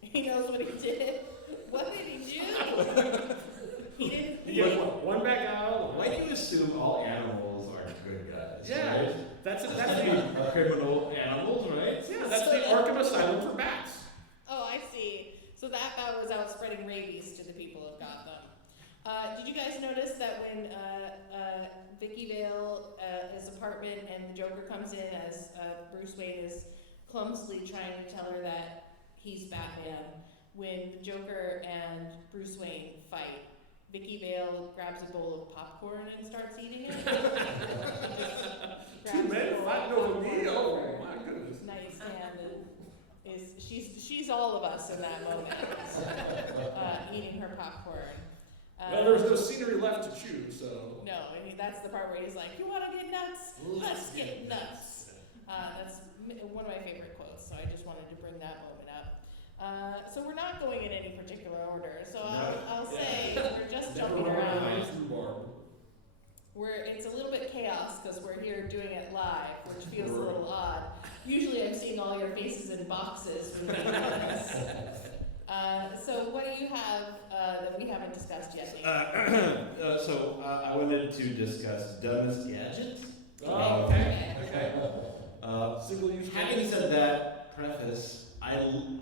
He knows what he did. What did he do? He didn't. Yeah, one bad guy. Why do you assume all animals are good guys? Yeah, right? that's a criminal animals, right? Yeah, that's the Arkham Asylum for bats. Oh, I see. So that bat was out spreading rabies to the people of Gotham. Did you guys notice that when Vicky Vale, his apartment, and the Joker comes in as Bruce Wayne is clumsily trying to tell her that he's Batman, when the Joker and Bruce Wayne fight, Vicky Vale grabs a bowl of popcorn and starts eating it. Two men fighting over me? Oh my goodness. Nice hand and she's all of us in that moment, eating her popcorn. Well, there was no scenery left to choose, so. No, and that's the part where he's like, "You want to get nuts? Let's get nuts." That's one of my favorite quotes, so I just wanted to bring that moment up. So we're not going in any particular order, so I'll say we're just jumping around. It's a little bit chaos because we're here doing it live, which feels a little odd. Usually I'm seeing all your faces in boxes when we do this. So what do you have that we haven't discussed yet? So I wanted to discuss dumbest gadgets. Oh, okay. Having said that preface, I'm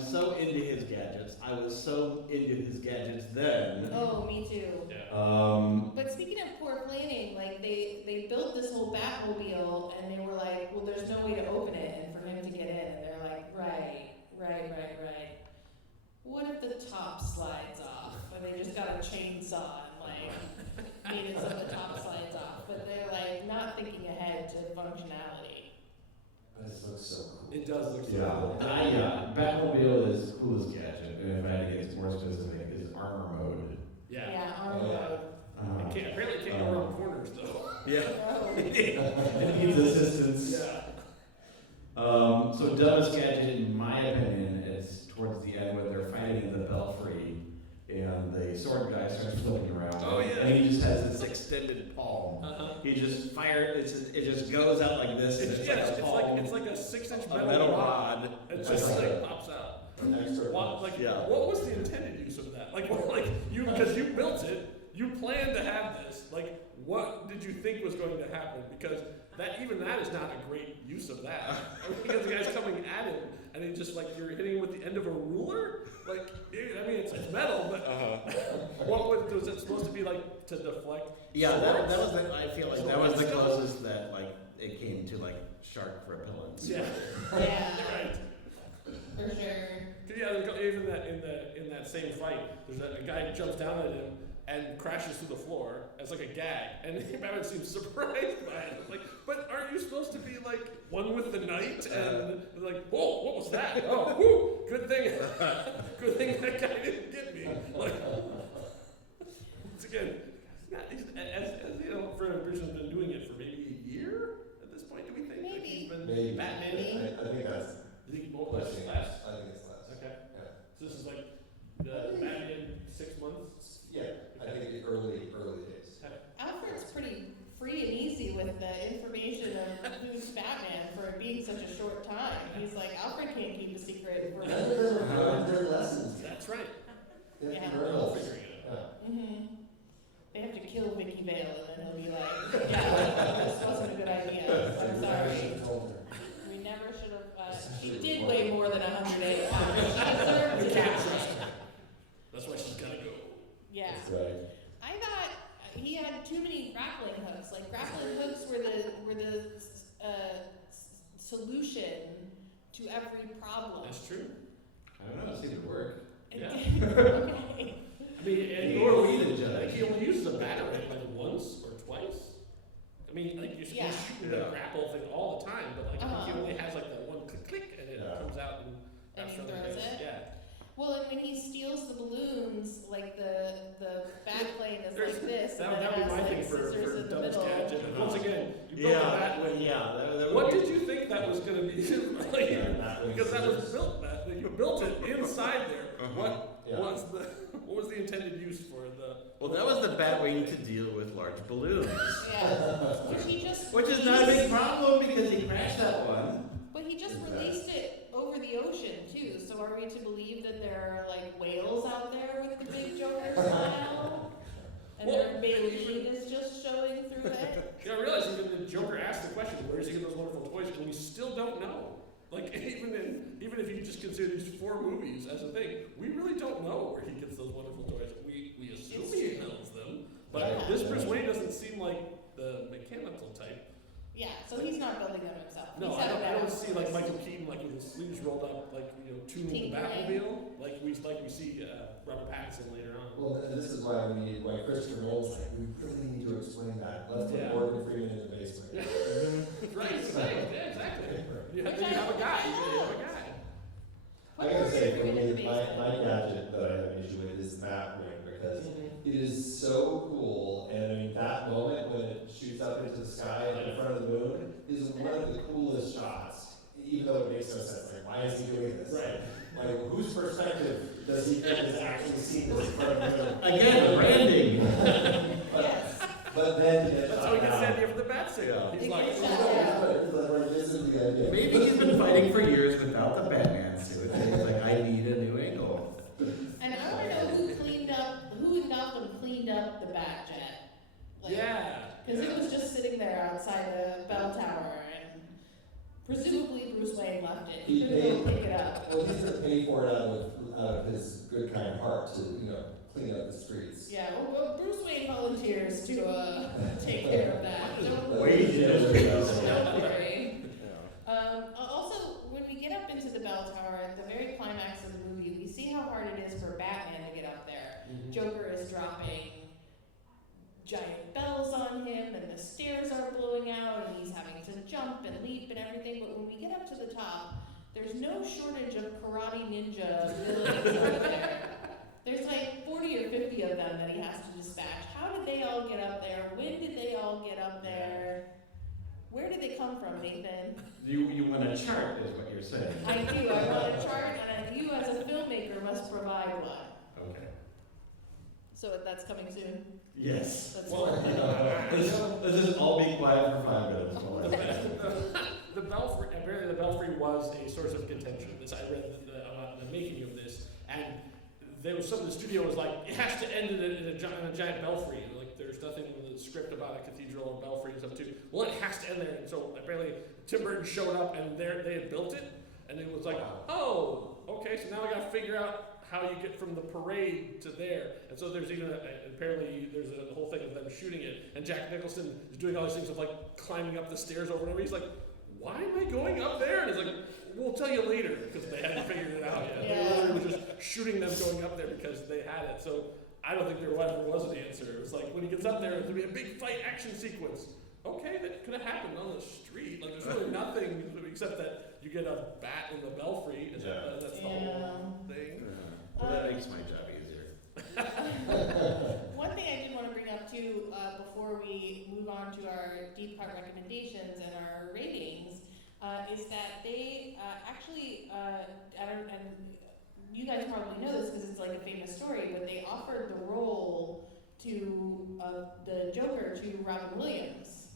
so into his gadgets. I was so into his gadgets then. Oh, me too. Yeah. But speaking of poor planning, like they built this whole Batmobile and they were like, well, there's no way to open it and for him to get in, and they're like, right. What if the top slides off? And they just got a chainsaw and like made it so the top slides off. But they're like not thinking ahead to functionality. This looks so cool. It does look so cool. Batmobile is coolest gadget, and if I had to get more specific, is armor mode. Yeah, armor mode. Apparently it can't go around corners though. Yeah. No. It needs assistance. Yeah. So dumbest gadget, in my opinion, is towards the end when they're fighting in the Belfry, and the sword guy starts flipping around. Oh yeah. And he just has this extended palm. He just it just goes out like this. And it's like a 6-inch metal rod. It just pops out. What was the intended use of that? Because you built it, you planned to have this. Like, what did you think was going to happen? Because that is not a great use of that. Because the guy's coming at him, and he just you're hitting him with the end of a ruler. It's metal, but was it supposed to be to deflect? Yeah, that was I feel like that was the closest that it came to shark repellents. Yeah. Yeah. Right. For sure. Even in that same fight, there's a guy jumps down at him and crashes through the floor as a gag, and Batman seems surprised by it. But aren't you supposed to be one with the night? And whoa, what was that? Oh, whoo, good thing that guy didn't get me. Once again, as you know, Bruce has been doing it for maybe a year at this point. Do we think he's been Batman? I think that's. I think it's less. I think it's less. Okay. Yeah. So this is the Batman 6 months. Yeah, I think the early days. Alfred's pretty free and easy with the information of who's Batman for it being such a short time. He's like, Alfred can't keep a secret. None of them have learned their lessons. That's right. Yeah. They'll figure it out. Mm-hmm. They have to kill Vicky Vale, and then he'll be like, yeah, this wasn't a good idea. I'm sorry. We never should have. She did weigh more than 108 pounds. She deserved it. That's why she's gotta go. Yeah. That's right. I thought he had too many grappling hooks. Grappling hooks were the solution to every problem. That's true. I don't know. It seemed to work. Yeah. Okay. And Or we the judge. he only uses a batarang once or twice. You're shooting the grapple thing all the time, but he only has that one click, and it comes out and he throws it. Yeah. Well, and when he steals the balloons, the bat plane is like this, That and would it be my has thing for scissors in the dumbest middle. gadget. And once again, you built a bat wing. What did you think that was going to be? Because that was built. You built it inside there. What was the intended use for the? Well, that was the Batwing to deal with large balloons. Yeah. Which is not a big problem because he crashed that one. But he just released it over the ocean too. So are we to believe that there are whales out there with the big Joker smile? And their baleen is just showing through it? I realize even the Joker asked the question, where does he get those wonderful toys still don't know. Like, even if you just consider these 4 movies as a thing, we really don't know where he gets those wonderful toys. We assume he builds them, but this Bruce Wayne doesn't seem like the mechanical type. Yeah, so he's not building them himself. No, I don't see like Michael Keaton like with his sleeves rolled up, like tuning the Batmobile, like we see Robert Pattinson later on. Well, this is why Christopher Nolan's like, we really need to explain that. Let's put Morgan Freeman in the basement. Right, exactly. You have a guy. I gotta say, for me, my gadget that I have an issue with is the Batwing, because it is so cool, and I mean that moment when it shoots up into the sky in front of the moon is one of the coolest shots, even though it makes no sense. Like, why is he doing this? Right. Like, whose perspective does he get is actually seeing this in front of the moon? Again, branding. But then that's how he gets the idea for the bat signal. He's like, this is the idea. Maybe he's been fighting for years without the Batman suit. And he's like, I need a new angle. And I want to know who in Gotham cleaned up the Batjet. Like, yeah. Because it was just sitting there outside the bell tower, and presumably Bruce Wayne left it. He couldn't go pick it up. Well, he's going to pay for it out of his good kind heart to, clean up the streets. Yeah, well, Bruce Wayne volunteers to take care of that. Don't worry. Also, when we get up into the bell tower, at the very climax of the movie, we see how hard it is for Batman to get up there. Joker is dropping giant bells on him, and the stairs are blowing out, and he's having to jump and leap and everything. But when we get up to the top, there's no shortage of karate ninja villains up there. There's like 40 or 50 of them that he has to dispatch. How did they all get up there? When did they all get up there? Where did they come from, Nathan? You want a chart, is what you're saying. I do. I want a chart, and you as a filmmaker must provide one. Okay. So that's coming soon? Yes. That's Let's just all be quiet for 5 minutes. The Belfry, apparently the Belfry was a source of contention. I read about the making of this, and there was the studio was like, it has to end in a giant belfry. Like, there's nothing in the script about a cathedral or belfry and stuff too. Well, it has to end there. And so apparently Tim Burton showed up, and they had built it, and it was like, oh, okay, so now we got to figure out how you get from the parade to there. And so there's even apparently there's a whole thing of them shooting it, and Jack Nicholson is doing all these things of like climbing up the stairs over and over. He's like, why am I going up there? And he's like, we'll tell you later, because they hadn't figured it out yet. Yeah. They literally were just shooting them going up there because they had it. So I don't think there ever was an answer. It was like, when he gets up there, there's going to be a big fight action sequence. Okay, that could have happened on the street. Like, there's really nothing except that you get a bat in the belfry, and that's the whole thing. Well, that makes my job easier. One thing I did want to bring up too, before we move on to our deep cut recommendations and our ratings, is that they actually, and you guys probably know this because it's like a famous story, but they offered the role to the Joker to Robin Williams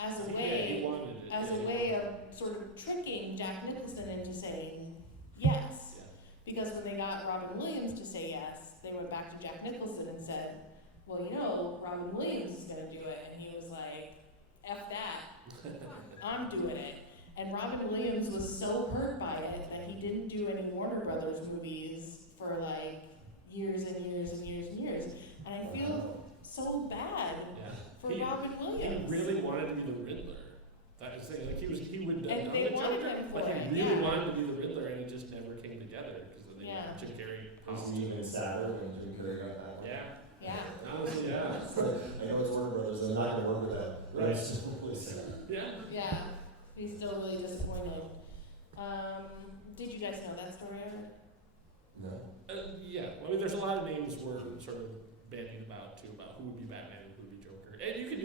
as a way of sort of tricking Jack Nicholson into saying yes. Because when they got Robin Williams to say yes, they went back to Jack Nicholson and said, well, Robin Williams is going to do it. And he was like, F that. I'm doing it. And Robin Williams was so hurt by it that he didn't do any Warner Brothers movies for like years and years and years and years. And I feel so bad for Robin Williams. He really wanted to be the Riddler. That is the thing. Like, he would have done they the wanted Joker, him for but he it, really wanted to be the Riddler, and it just never came together because of the Jim Carrey. Was he even sadder when Jim Carrey got that one? Yeah. Honestly, yeah. I know it's Warner Brothers, they're not going to work with that. Right. Yeah. He's still really disappointed. Did you guys know that story? No. Yeah. I mean, there's a lot of names we're sort of bandying about too, about who would be Batman and who would be Joker. And you could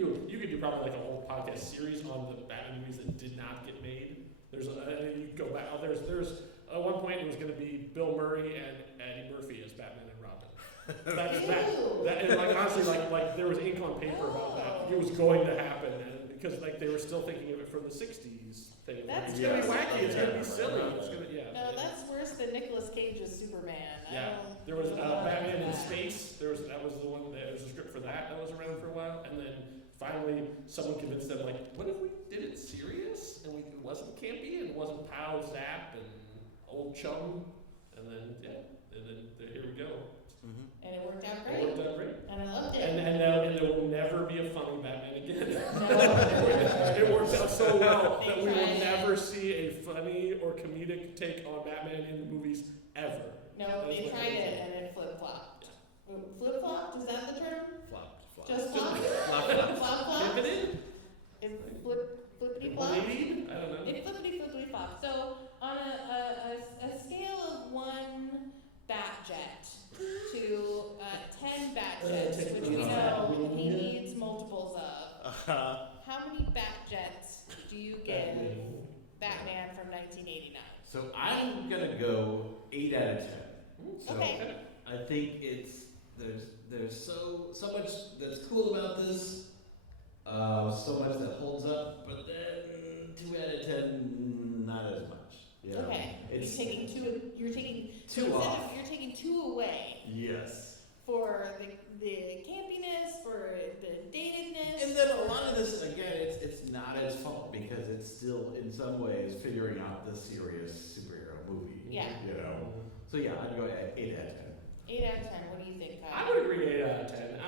do probably like a whole podcast series on the Batman movies that did not get made. You go back. There's at one point it was going to be Bill Murray and Eddie Murphy as Batman and Robin. And like honestly, like there was ink on paper about that. It was going to happen, and because like they were still thinking of it from the '60s thing. It's gonna be wacky. It's gonna be silly. It's gonna No, that's worse than Nicolas Cage's Superman. There was Batman in Space. That was the one. There was a script for that was around for a while, and then finally someone convinced them, like, what if we did it serious and it wasn't campy and it wasn't Pow Zap and Old Chum, and then here we go. And it worked out great. It worked out great. And I loved it. And there will never be a funny Batman again. It works out so well that we will never see a funny or comedic take on Batman in the movies ever. No, they tried it and it flip-flopped. Flip-flopped? Is that the term? Flopped. Just flopped? Flop. Pivoted? It flippity-flop? I don't know. It flippity-flop. So on a scale of 1 Batjet to 10 Batjets, which we know he needs multiples of, how many Batjets do you give Batman from 1989? So I'm gonna go 8 out of 10. So Okay. I think there's so much that's cool about this, so much that holds up, but then 2 out of 10, not as much. Yeah. Okay. It's You're taking two two off. You're taking 2 away Yes. for the campiness, for the datedness. And then a lot of this, again, it's not his fault because it's still in some ways figuring out the serious superhero movie. Yeah. You know. So yeah, I'd go 8 out of 10. 8 out of 10. What do you think, Kyle? I would agree 8 out of 10.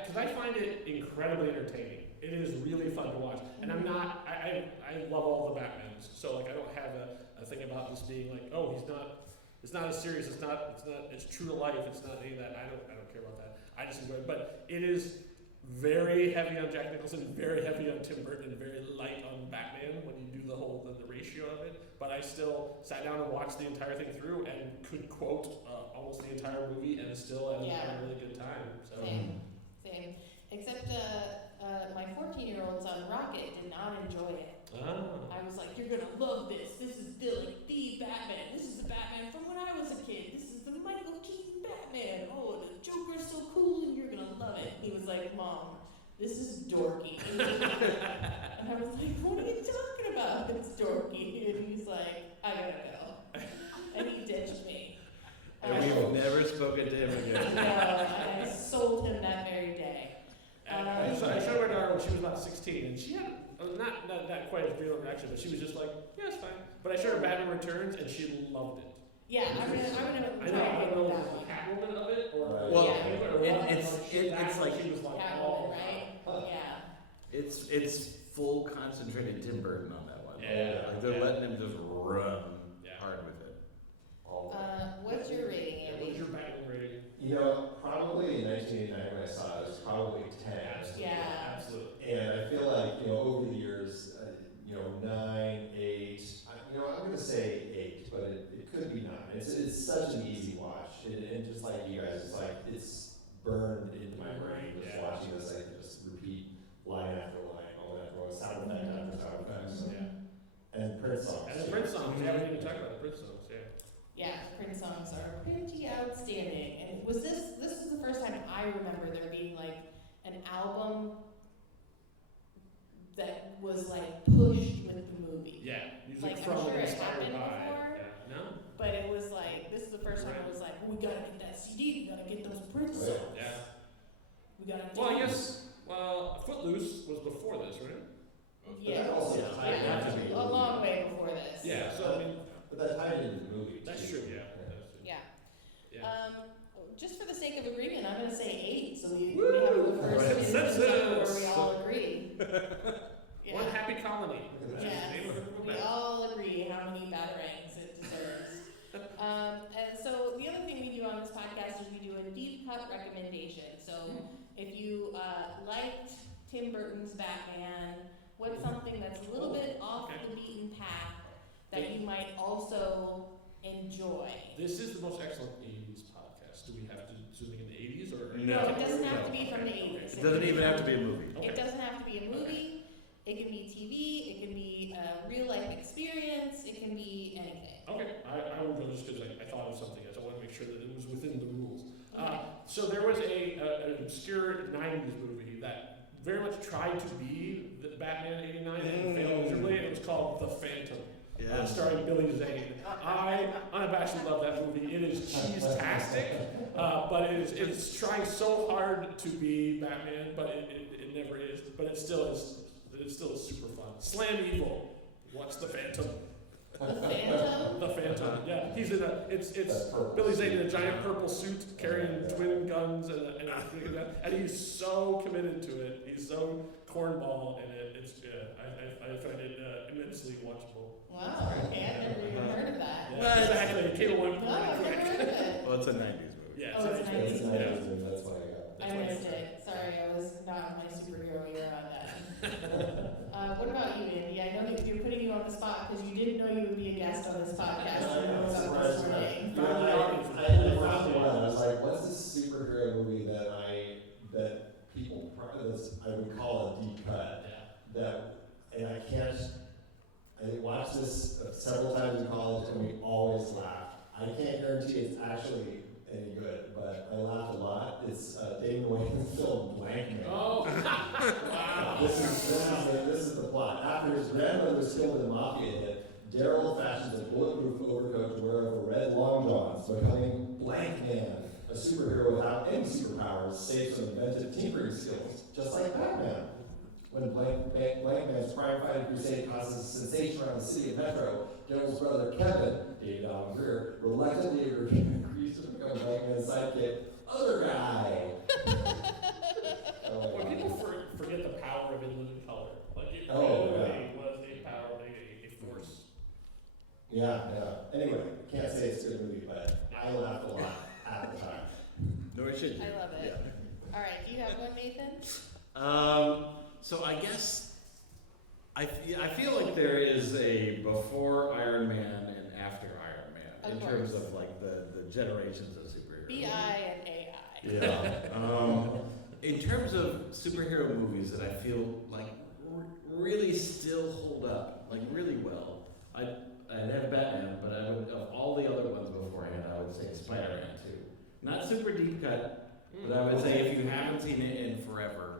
Because I find it incredibly entertaining. It is really fun to watch. And I'm not, I love all the Batmans. So like I don't have a thing about this being like, oh, it's not as serious, it's true to life, it's not any of that. I don't care about that. I just enjoy it. But it is very heavy on Jack Nicholson, very heavy on Tim Burton, and very light on Batman when you do the ratio of it. But I still sat down and watched the entire thing through and could quote almost the entire movie and still had a really good time. So. Same. Except my 14-year-old son Rocket did not enjoy it. Oh. I was like, you're gonna love this. This is the Batman. This is the Batman from when I was a kid. This is the Michael Keaton Batman. Oh, the Joker's so cool and you're gonna love it. He was like, Mom, this is dorky. And I was like, what are you talking about? It's dorky. And he's like, I gotta go. And he ditched me. And we've never spoken to him again. No, I sold him that very day. I showed my daughter when she was about 16, and she had not quite as real reaction, but she was just like, yeah, it's fine. But I showed her Batman Returns, and she loved it. Yeah, I'm gonna I don't know if it's the Catwoman of it, or it's like she was like, Catwoman, right? Yeah. It's full concentrated Tim Burton on that one. Yeah. Like they're letting him just run hard with it. What's your rating, Andy? What is your Batman rating? You know, probably in 1989 when I saw it, it was probably 10. Yeah. Absolutely. And I feel like, over the years, 9, 8, I'm going to say 8, but it could be 9. It's such an easy watch. And just like you guys, it's like, it's burned into my brain just watching this. I can just repeat line after line, sound effect after sound effect. So. Yeah. And Prince songs. And the Prince songs. Yeah, we didn't even talk about the Prince songs, Yeah, Prince songs are pretty outstanding. And this is the first time I remember there being like an album that was like pushed with the movie. Yeah, music like, from I'm sure it inspired happened by. before, Yeah. No. but it was like, this is the first time it was like, we gotta get that CD, we gotta get those Prince songs. Yeah. We gotta Well, I guess, Footloose was before this, right? Yeah, a long way before this. Yeah, so I mean. But that tied into the movie. That's true, yeah. Just for the sake of agreement, I'm gonna say 8, so we have the first instance where we all agree. One happy colony. Yes, we all agree how many batarangs it deserves. And so the other thing we do on this podcast is we do a deep cut recommendation. So if you liked Tim Burton's Batman, what's something that's a little bit off the beaten path that you might also enjoy? This is the most excellent 80s podcast. Do we have to zoom in the 80s or? No, it doesn't have to be from the 80s. It doesn't even have to be a movie. It doesn't have to be a movie. It can be TV. It can be a real life experience. It can be anything. Okay, I would go just because I thought of something else. I want to make sure that it was within the rules. So there was an obscure 90s movie that very much tried to be the Batman 89 and failed miserably. It was called The Phantom. Starring Billy Zane. I unabashedly love that movie. It is cheese-tastic, but it's trying so hard to be Batman, but it It never is, but it still is. It still is super fun. Slam Evil. Watch The Phantom. The Phantom? The Phantom, yeah. He's in it's Billy Zane in a giant purple suit carrying twin guns and he's so committed to it. He's so cornball in it. It's I find it immensely watchable. Wow, okay, I've never even heard of that. Yeah. Well, exactly. It came along No, I've never heard of it. Well, it's a 90s movie. Yeah, Oh, it's a 90s movie. Yeah, that's why I got. I missed it. Sorry, I was not in my superhero era on that. What about you, Andy? I know that you're putting you on the spot because you didn't know you would be a guest on this podcast. I know, this morning. I found one. I was like, what's this superhero movie that people I would call a deep cut? And I can't. I watched this several times in college, and we always laughed. I can't guarantee it's actually any good, but I laughed a lot. It's David Wayne's film Blank Man. Oh, wow. This is the plot. After his grandmother was killed in a mafia hit, Daryl fashions a bulletproof overcoat to wear over red long johns, becoming Blank Man, a superhero without any superpowers, save some inventive tinkering skills, just like Batman. When Blank Man's crime-fighting crusade causes a sensation around the city of Metro, Daryl's brother Kevin, David Allen Greer, reluctantly agrees to become Blank Man's sidekick, Other Guy. When people forget the power of In Living Color, like it Oh, really was a power, a force. Yeah. Anyway, can't say it's a good movie, but I laughed a lot at the time. No, it should. I love it. Yeah. All right, do you have one, Nathan? So I guess I feel like there is a before Iron Man and after Iron Man in terms of like the generations of superheroes. BI and AI. Yeah. In terms of superhero movies that I feel like really still hold up, like really well, I'd have Batman, but I would, of all the other ones beforehand, I would say Spider-Man 2. Not super deep cut, but I would say if you haven't seen it in forever,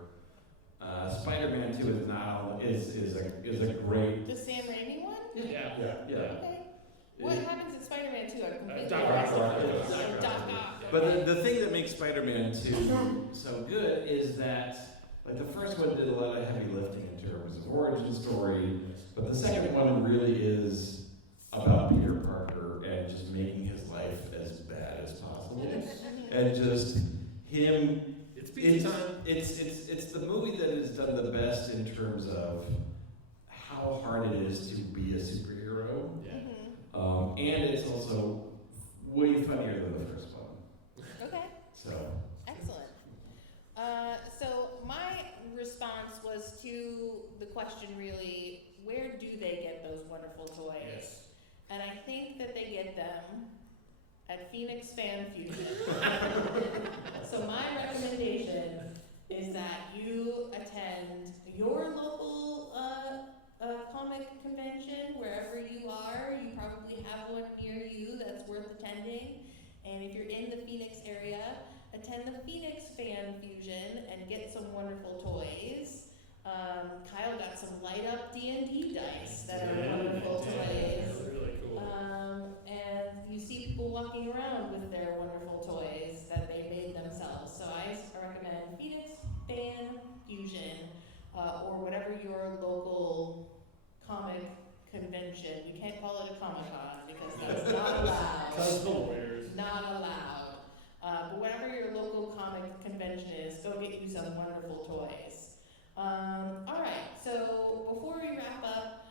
Spider-Man 2 is a great. The Sam Raimi one? Yeah. Okay. What happens in Spider-Man 2? I'm completely Doc Ock. Doc Ock. But the thing that makes Spider-Man 2 so good is that, like, the first one did a lot of heavy lifting in terms of origin story, but the second one really is about Peter Parker and just making his life as bad as possible, and just him. It's the movie that has done the best in terms of how hard it is to be a superhero. Yeah. And it's also way funnier than the first one. Okay. So. Excellent. So my response was to the question really, where do they get those wonderful toys? Yes. And I think that they get them at Phoenix Fan Fusion. So my recommendation is that you attend your local comic convention, wherever you are. You probably have one near you that's worth attending. And if you're in the Phoenix area, attend the Phoenix Fan Fusion and get some wonderful toys. Kyle got some light up D&D dice that are wonderful toys. Really cool. And you see people walking around with their wonderful toys that they made themselves. So I recommend Phoenix Fan Fusion, or whatever your local comic convention. We can't call it a Comic-Con because that's not allowed. Because the lawyers. Not allowed. But whatever your local comic convention is, go get you some wonderful toys. All right, so before we wrap up,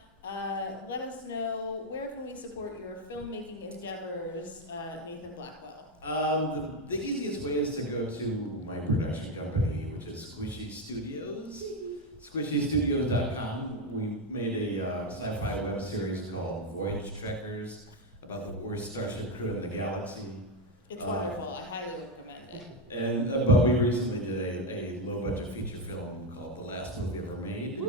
let us know, where can we support your filmmaking endeavors, Nathan Blackwell? The easiest way is to go to my production company, which is Squishy Studios. SquishyStudios.com. We made a sci-fi web series called Voyage Trekkers about the worst starship crew in the galaxy. It's wonderful. I highly recommend it. And but we recently did a low-budget feature film called The Last Movie Ever Made.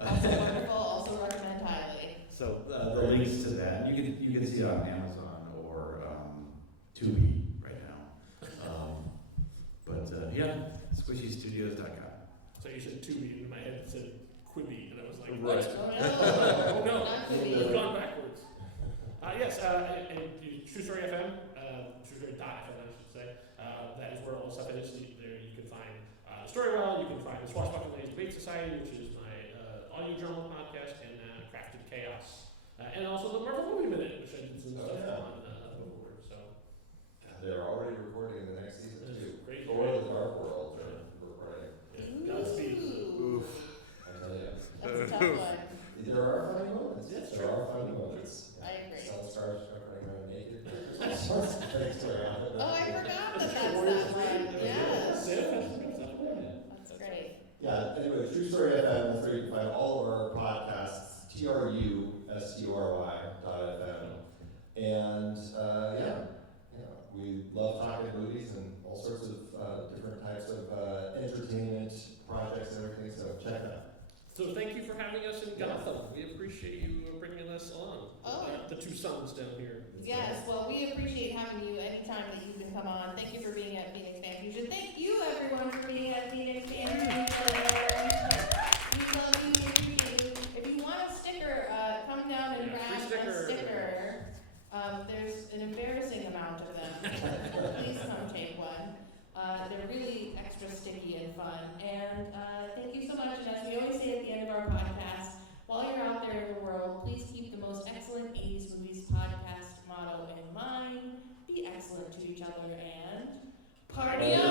Also wonderful. Also recommend highly. So the links to that, you can see it on Amazon or Tubi right now. Yeah, SquishyStudios.com. So you said Tubi, in my head it said Quibi, and I was like, Right. Oh no, we've gone backwards. Yes, True Story FM, TrueStory.fm, I should say. That is where all the stuff is. There you can find Storywell, you can find the Swashbuckling Ladies Debate Society, which is my audio journal podcast, and Crafted Chaos. And also the Marvel Movie Minute, which I did some stuff on before. So they're already recording the next season too. Great. For the Dark World, they're recording. Godspeed. Oof. I tell you. That's a tough one. There are funny moments. Yes, there are funny moments. I agree. Some stars running around naked. All sorts of things going on. Oh, I forgot that's that one. Yes. That's great. Yeah, anyway, True Story FM, that's where you can find all of our podcasts, trustory.fm. And we love talking movies and all sorts of different types of entertainment projects and everything, so check it out. So thank you for having us in Gotham. We appreciate you bringing us along. The two sons down here. Yes, well, we appreciate having you anytime that you can come on. Thank you for being at Phoenix Fan Fusion. Thank you, everyone, for being at Phoenix Fan Fusion. We love you, we appreciate you. If you want a sticker, come down and grab a sticker. There's an embarrassing amount of them. Please come take one. They're really extra sticky and fun. And thank you so much. And as we always say at the end of our podcast, while you're out there in the world, please keep the most excellent 80s movies podcast motto in mind. Be excellent to each other and party on!